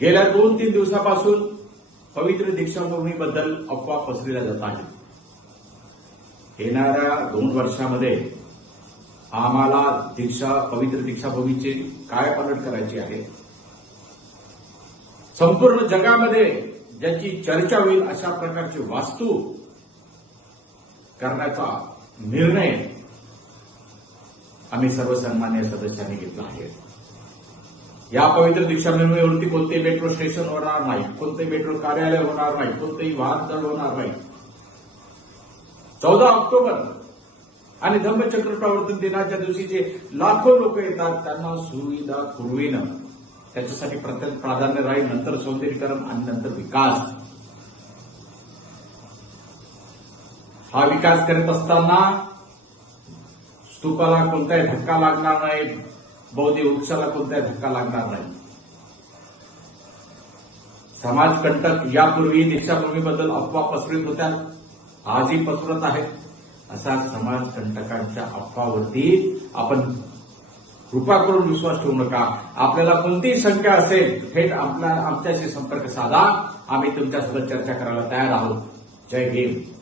गेल्या दोन तीन दिवसापासून पवित्र दीक्षाभूमीबद्दल अफवा पसरल्या जात आहेत. येणाऱ्या दोन वर्षामध्ये आम्हाला दीक्षा पवित्र दीक्षाभूमीची काय पालट करायची आहे? संपूर्ण जगामध्ये ज्याची चर्चा होईल अशा प्रकारची वास्तू करण्याचा निर्णय आम्ही सर्वसन्मान्य सदस्यांनी घेतला आहे. या पवित्र दीक्षाभूमीवरती कोणते मेट्रो स्टेशन होणार नाही. कोणते मेट्रो कार्यालय होणार नाही. कोणतेही वाहनतळ होणार नाही. चौदा ऑक्टोबर आणि धम्मचक्र प्रवर्तन दिनाच्या दिवशी जे लाखो लोक येतात त्यांना सुविधा पुरविणं त्याच्यासाठी प्रत्येक प्राधान्य राहील नंतर सौंदर्यीकरण आणि नंतर विकास. हा विकास करत असताना स्तूपाला कोणताही धक्का लागणार नाही. बौद्ध वृक्षाला कोणताही धक्का लागणार नाही. समाजकंटक यापूर्वी दीक्षाभूमीबद्दल अफवा पसरत होत्या. आजही पसरत आहेत. अशा समाजकंटकांच्या अफवावरती आपण कृपा करून विश्वास ठेवू नका. आपल्याला कोणतीही शंका असेल थेट आपल्या आमच्याशी संपर्क साधा. आम्ही तुमच्यासोबत चर्चा करायला तयार आहोत. जय भीम